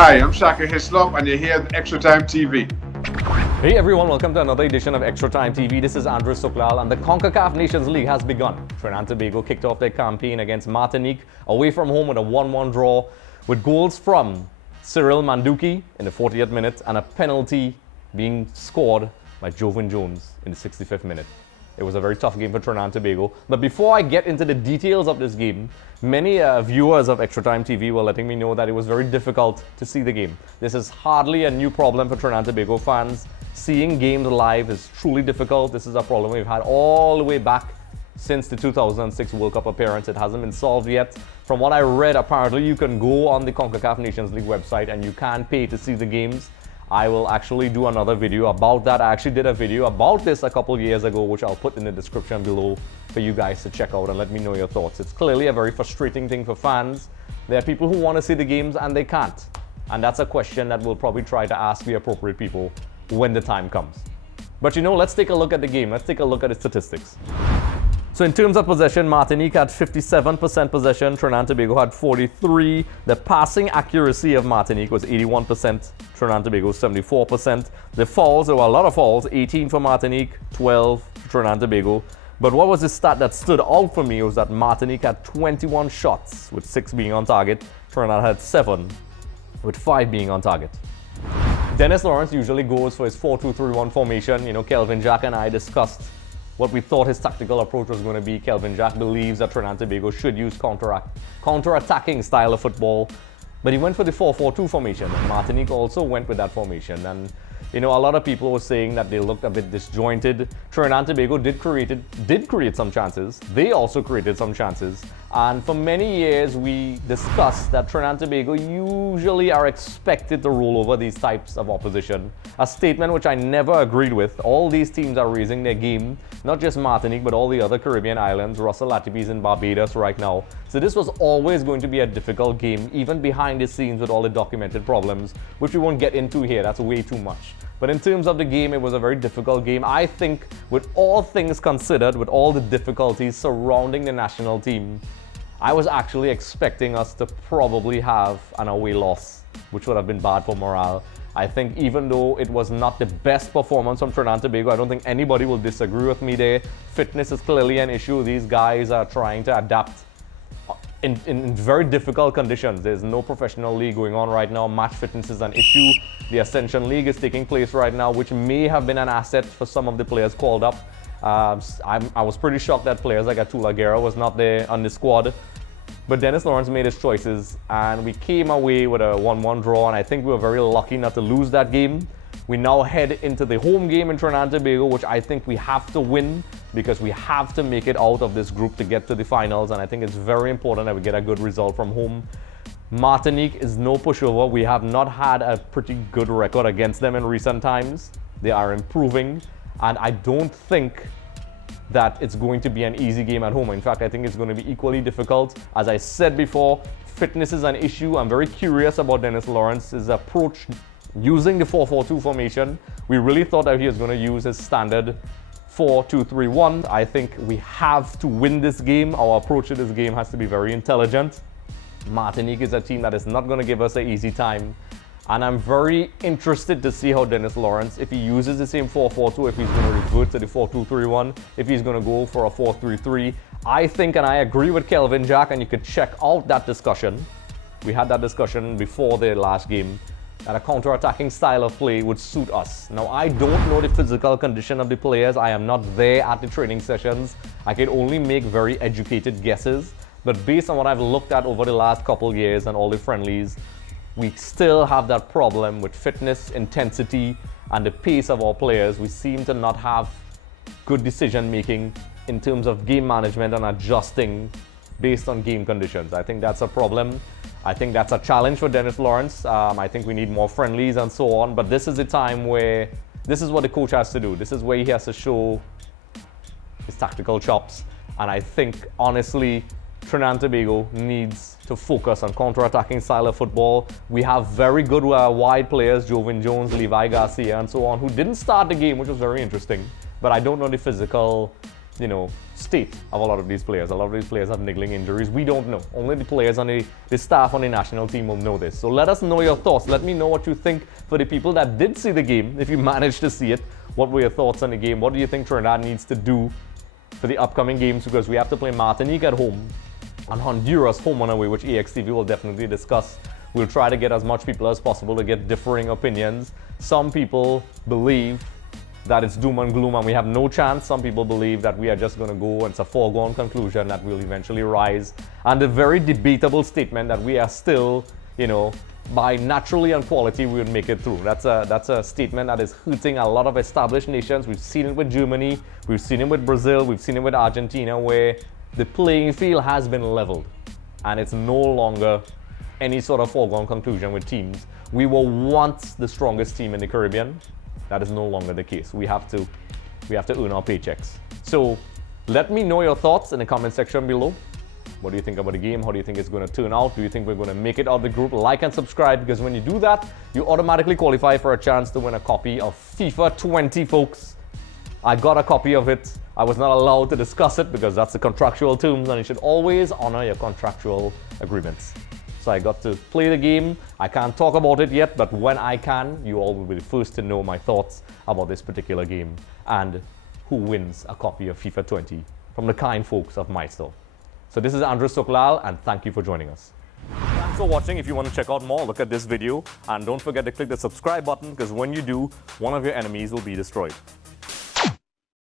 Hi, I'm Shaka Hislop, and you're here at Extra Time TV. Hey everyone, welcome to another edition of Extra Time TV. This is Andre Sooklal, and the Concacaf Nations League has begun. Trinidad Tobago kicked off their campaign against Martinique away from home with a 1-1 draw, with goals from Cyril Mandouki in the 40th minute and a penalty being scored by Joevin Jones in the 65th minute. It was a very tough game for Trinidad Tobago. But before I get into the details of this game, many viewers of Extra Time TV were letting me know that it was very difficult to see the game. This is hardly a new problem for Trinidad Tobago fans. Seeing games live is truly difficult. This is a problem we've had all the way back since the 2006 World Cup appearance. It hasn't been solved yet. From what I read, apparently you can go on the Concacaf Nations League website and you can pay to see the games. I will actually do another video about that. I actually did a video about this a couple years ago, which I'll put in the description below for you guys to check out and let me know your thoughts. It's clearly a very frustrating thing for fans. There are people who want to see the games and they can't. And that's a question that we'll probably try to ask the appropriate people when the time comes. But you know, let's take a look at the game. Let's take a look at the statistics. So in terms of possession, Martinique had 57% possession, Trinidad Tobago had 43%. The passing accuracy of Martinique was 81%, Trinidad Tobago 74%. The fouls, there were a lot of fouls, 18 for Martinique, 12 for Trinidad Tobago. But what was the stat that stood out for me was that Martinique had 21 shots, with 6 being on target. Trinidad had 7, with 5 being on target. Dennis Lawrence usually goes for his 4-2-3-1 formation. You know, Kelvin Jack and I discussed what we thought his tactical approach was going to be. Kelvin Jack believes that Trinidad Tobago should use counter-attacking style of football, but he went for the 4-4-2 formation. Martinique also went with that formation, and you know, a lot of people were saying that they looked a bit disjointed. Trinidad Tobago did create some chances. They also created some chances. And for many years, we discussed that Trinidad Tobago usually are expected to roll over these types of opposition. A statement which I never agreed with. All these teams are raising their game, not just Martinique, but all the other Caribbean islands. Russell Latifi's in Barbados right now. So this was always going to be a difficult game, even behind the scenes with all the documented problems, which we won't get into here. That's way too much. But in terms of the game, it was a very difficult game. I think with all things considered, with all the difficulties surrounding the national team, I was actually expecting us to probably have an away loss, which would have been bad for morale. I think even though it was not the best performance from Trinidad Tobago, I don't think anybody will disagree with me there. Fitness is clearly an issue. These guys are trying to adapt in very difficult conditions. There's no professional league going on right now. Match fitness is an issue. The Ascension League is taking place right now, which may have been an asset for some of the players called up. I was pretty shocked that players like Atula Guerra was not there on the squad. But Dennis Lawrence made his choices, and we came away with a 1-1 draw, and I think we were very lucky not to lose that game. We now head into the home game in Trinidad and Tobago, which I think we have to win because we have to make it out of this group to get to the finals, and I think it's very important that we get a good result from home. Martinique is no pushover. We have not had a pretty good record against them in recent times. They are improving, and I don't think that it's going to be an easy game at home. In fact, I think it's going to be equally difficult. As I said before, fitness is an issue. I'm very curious about Dennis Lawrence's approach using the 4-4-2 formation. We really thought that he was going to use his standard 4-2-3-1. I think we have to win this game. Our approach to this game has to be very intelligent. Martinique is a team that is not going to give us an easy time. And I'm very interested to see how Dennis Lawrence, if he uses the same 4-4-2, if he's going to revert to the 4-2-3-1, if he's going to go for a 4-3-3. I think, and I agree with Kelvin Jack, and you could check out that discussion. We had that discussion before the last game, that a counter-attacking style of play would suit us. Now, I don't know the physical condition of the players. I am not there at the training sessions. I can only make very educated guesses. But based on what I've looked at over the last couple years and all the friendlies, we still have that problem with fitness, intensity, and the pace of our players. We seem to not have good decision making in terms of game management and adjusting based on game conditions. I think that's a problem. I think that's a challenge for Dennis Lawrence. I think we need more friendlies and so on. But this is a time where this is what the coach has to do. This is where he has to show his tactical chops. And I think, honestly, Trinidad and Tobago needs to focus on counter-attacking style of football. We have very good wide players, Joevin Jones, Levi Garcia, and so on, who didn't start the game, which was very interesting. But I don't know the physical state of a lot of these players. A lot of these players have niggling injuries. We don't know. Only the players on the staff on the national team will know this. So let us know your thoughts. Let me know what you think. For the people that did see the game, if you managed to see it, what were your thoughts on the game? What do you think Trinidad needs to do for the upcoming games? Because we have to play Martinique at home and Honduras home and away, which EXTV will definitely discuss. We'll try to get as much people as possible to get differing opinions. Some people believe that it's doom and gloom and we have no chance. Some people believe that we are just going to go and it's a foregone conclusion that we'll eventually rise. And the very debatable statement that we are still, by naturally and quality, we would make it through. That's a statement that is hurting a lot of established nations. We've seen it with Germany, we've seen it with Brazil, we've seen it with Argentina, where the playing field has been leveled. And it's no longer any sort of foregone conclusion with teams. We were once the strongest team in the Caribbean. That is no longer the case. We have to earn our paychecks. So let me know your thoughts in the comment section below. What do you think about the game? How do you think it's going to turn out? Do you think we're going to make it out of the group? Like and subscribe, because when you do that, you automatically qualify for a chance to win a copy of FIFA 20, folks. I got a copy of it. I was not allowed to discuss it because that's the contractual terms, and you should always honor your contractual agreements. So I got to play the game. I can't talk about it yet, but when I can, you all will be the first to know my thoughts about this particular game and who wins a copy of FIFA 20 from the kind folks of my store. So this is Andre Sooklal, and thank you for joining us. Thanks for watching. If you want to check out more, look at this video, and don't forget to click the subscribe button, because when you do, one of your enemies will be destroyed.